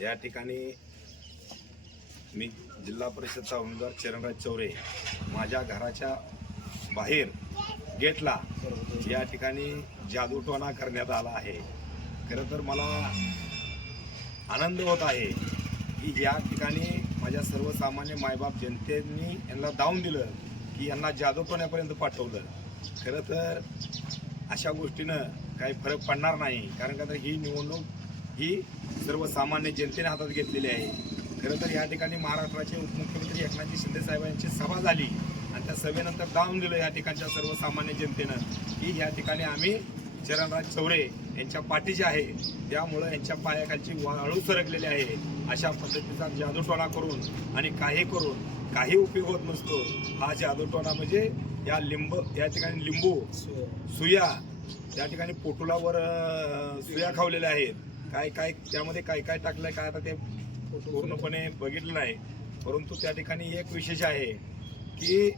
या ठिकाणी मी जिल्हा परिषदचा उमेदवार चरणराज चौरे माझ्या घराच्या बाहेर गेटला या ठिकाणी जादूटोणा करण्यात आला आहे। खरं तर मला आनंद होत आहे की या ठिकाणी माझ्या सर्वसामान्य मायबाप जनतेने यांना दावून दिलं की यांना जादूटोण्यापर्यंत पाठवलं। खरं तर अशा गोष्टीनं काही फरक पडणार नाही, कारण का तर ही निवडणूक ही सर्वसामान्य जनतेने हातात घेतलेली आहे। खरं तर या ठिकाणी महाराष्ट्राचे उपमुख्यमंत्री एकनाथ शिंदे साहेब यांची सभा झाली आणि त्या सभेनंतर दावून दिलं या ठिकाणच्या सर्वसामान्य जनतेनं की या ठिकाणी आम्ही चरणराज चौरे यांच्या पाठीचे आहे, त्यामुळं यांच्या पायाखालची वाळू सरकलेली आहे। अशा पद्धतीचा जादूटोणा करून आणि काही करून काही उपयोग होत नसतो। हा जादूटोणा म्हणजे या ठिकाणी लिंबू सुया त्या ठिकाणी पोटुलावर सुया खावलेल्या आहेत। काय त्यामध्ये काय टाकलंय काय आता ते पूर्णपणे बघितलं नाही, परंतु त्या ठिकाणी एक विशेष आहे की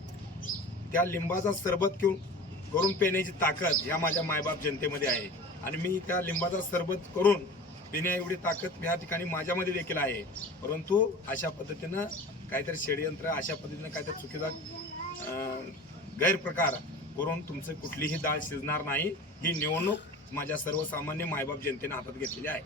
त्या लिंबाचा सरबत करून पिण्याची ताकद या माझ्या मायबाप जनतेमध्ये आहे आणि मी त्या लिंबाचा सरबत करून पिण्या एवढी ताकद या ठिकाणी माझ्यामध्ये देखील आहे। परंतु अशा पद्धतीनं काहीतरी षडयंत्र, अशा पद्धतीनं काहीतरी चुकीचा गैरप्रकार करून तुमचं कुठलीही डाळ शिजणार नाही। ही निवडणूक माझ्या सर्वसामान्य मायबाप जनतेने हातात घेतलेली आहे।